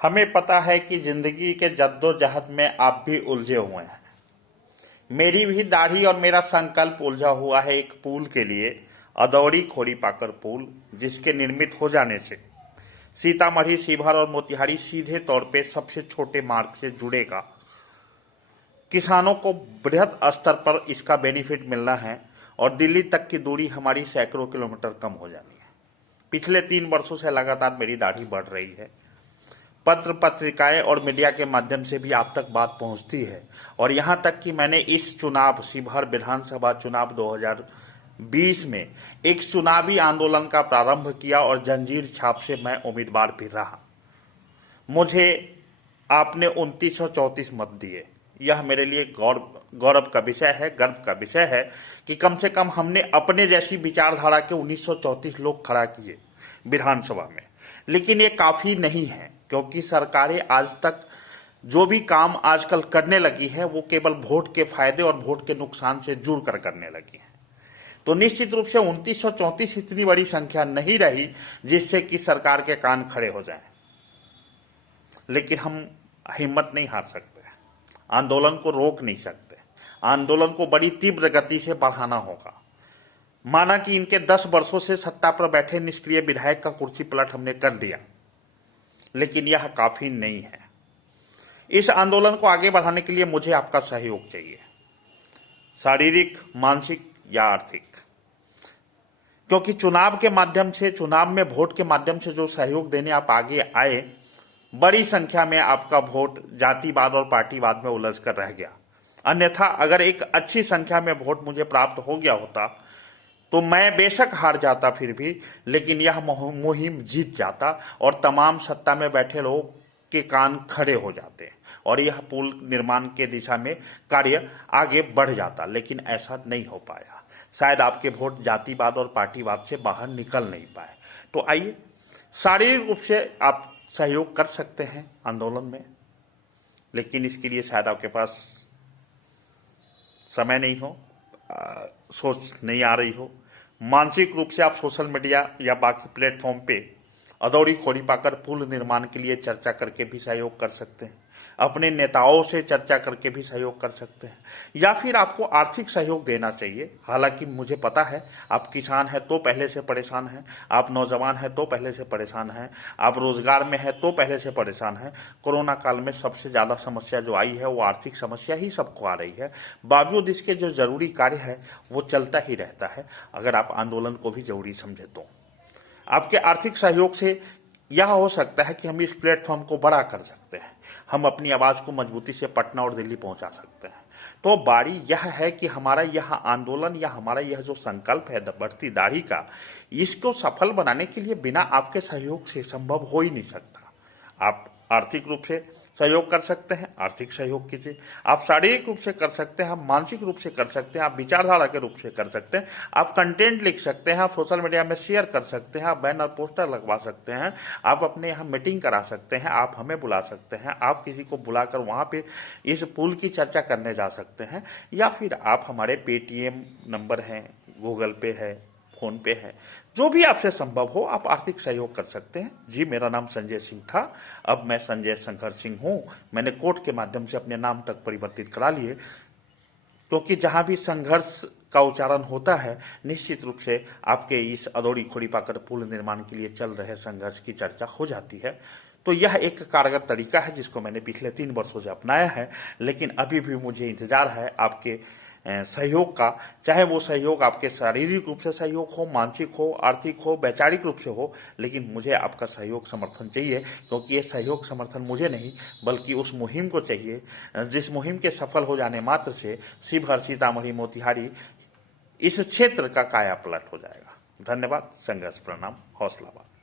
हमें पता है कि जिंदगी के जद्दोजहद में आप भी उलझे हुए हैं। मेरी भी दाढ़ी और मेरा संकल्प उलझा हुआ है एक पुल के लिए, अदौड़ी खोड़ीपाकर पुल, जिसके निर्मित हो जाने से सीतामढ़ी, शिवहर और मोतिहारी सीधे तौर पे सबसे छोटे मार्ग से जुड़ेगा। किसानों को बृहद स्तर पर इसका बेनिफिट मिलना है और दिल्ली तक की दूरी हमारी सैकड़ों किलोमीटर कम हो जानी है। पिछले 3 वर्षों से लगातार मेरी दाढ़ी बढ़ रही है। पत्र पत्रिकाएं और मीडिया के माध्यम से भी आप तक बात पहुंचती है और यहां तक कि मैंने इस चुनाव शिवहर विधानसभा चुनाव 2020 में एक चुनावी आंदोलन का प्रारंभ किया और जंजीर छाप से मैं उम्मीदवार भी रहा। मुझे आपने 2934 मत दिए। यह मेरे लिए गौरव का विषय है, गर्व का विषय है कि कम से कम हमने अपने जैसी विचारधारा के 1934 लोग खड़ा किए विधानसभा में। लेकिन ये काफ़ी नहीं है, क्योंकि सरकारें आज तक जो भी काम आजकल करने लगी है वो केवल वोट के फायदे और वोट के नुकसान से जुड़कर करने लगी है। तो निश्चित रूप से 2934 इतनी बड़ी संख्या नहीं रही जिससे कि सरकार के कान खड़े हो जाएं। लेकिन हम हिम्मत नहीं हार सकते, आंदोलन को रोक नहीं सकते, आंदोलन को बड़ी तीव्र गति से बढ़ाना होगा। माना कि इनके 10 वर्षों से सत्ता पर बैठे निष्क्रिय विधायक का कुर्सी पलट हमने कर दिया, लेकिन यह काफी नहीं है। इस आंदोलन को आगे बढ़ाने के लिए मुझे आपका सहयोग चाहिए, शारीरिक, मानसिक या आर्थिक। क्योंकि चुनाव के माध्यम से, चुनाव में वोट के माध्यम से जो सहयोग देने आप आगे आए, बड़ी संख्या में आपका वोट जातिवाद और पार्टीवाद में उलझ कर रह गया। अन्यथा अगर एक अच्छी संख्या में वोट मुझे प्राप्त हो गया होता तो मैं बेशक हार जाता फिर भी, लेकिन यह मुहिम जीत जाता और तमाम सत्ता में बैठे लोग के कान खड़े हो जाते और यह पुल निर्माण के दिशा में कार्य आगे बढ़ जाता। लेकिन ऐसा नहीं हो पाया। शायद आपके वोट जातिवाद और पार्टीवाद से बाहर निकल नहीं पाए। तो आइए, शारीरिक रूप से आप सहयोग कर सकते हैं आंदोलन में, लेकिन इसके लिए शायद आपके पास समय नहीं हो, सोच नहीं आ रही हो। मानसिक रूप से आप सोशल मीडिया या बाकी प्लेटफॉर्म पे अदौड़ी खोड़ीपाकर पुल निर्माण के लिए चर्चा करके भी सहयोग कर सकते हैं, अपने नेताओं से चर्चा करके भी सहयोग कर सकते हैं, या फिर आपको आर्थिक सहयोग देना चाहिए। हालांकि मुझे पता है आप किसान हैं तो पहले से परेशान हैं, आप नौजवान हैं तो पहले से परेशान हैं, आप रोजगार में हैं तो पहले से परेशान हैं। कोरोना काल में सबसे ज़्यादा समस्या जो आई है वो आर्थिक समस्या ही सबको आ रही है। बावजूद इसके जो जरूरी कार्य है वो चलता ही रहता है। अगर आप आंदोलन को भी जरूरी समझे तो आपके आर्थिक सहयोग से यह हो सकता है कि हम इस प्लेटफॉर्म को बड़ा कर सकते हैं, हम अपनी आवाज़ को मजबूती से पटना और दिल्ली पहुंचा सकते हैं। तो बारी यह है कि हमारा यह आंदोलन या हमारा यह जो संकल्प है बढ़ती दाढ़ी का, इसको सफल बनाने के लिए बिना आपके सहयोग से संभव हो ही नहीं सकता। आप आर्थिक रूप से सहयोग कर सकते हैं, आर्थिक सहयोग कीजिए। आप शारीरिक रूप से कर सकते हैं, आप मानसिक रूप से कर सकते हैं, आप विचारधारा के रूप से कर सकते हैं, आप कंटेंट लिख सकते हैं, आप सोशल मीडिया में शेयर कर सकते हैं, आप बैनर पोस्टर लगवा सकते हैं, आप अपने यहाँ मीटिंग करा सकते हैं, आप हमें बुला सकते हैं, आप किसी को बुलाकर वहाँ पे इस पुल की चर्चा करने जा सकते हैं, या फिर आप हमारे पेटीएम नंबर हैं, गूगल पे है, फोन पे है, जो भी आपसे संभव हो आप आर्थिक सहयोग कर सकते हैं। जी, मेरा नाम संजय सिंह था, अब मैं संजय शंकर सिंह हूं। मैंने कोर्ट के माध्यम से अपने नाम तक परिवर्तित करा लिए, क्योंकि जहां भी संघर्ष का उच्चारण होता है निश्चित रूप से आपके इस अदौड़ी खोड़ीपाकर पुल निर्माण के लिए चल रहे संघर्ष की चर्चा हो जाती है। तो यह एक कारगर तरीका है जिसको मैंने पिछले 3 वर्षों से अपनाया है। लेकिन अभी भी मुझे इंतजार है आपके सहयोग का, चाहे वो सहयोग आपके शारीरिक रूप से सहयोग हो, मानसिक हो, आर्थिक हो, वैचारिक रूप से हो, लेकिन मुझे आपका सहयोग समर्थन चाहिए। क्योंकि ये सहयोग समर्थन मुझे नहीं बल्कि उस मुहिम को चाहिए, जिस मुहिम के सफल हो जाने मात्र से शिवहर, सीतामढ़ी, मोतिहारी इस क्षेत्र का काया पलट हो जाएगा। धन्यवाद, संघर्ष, प्रणाम, हौसलाबाद।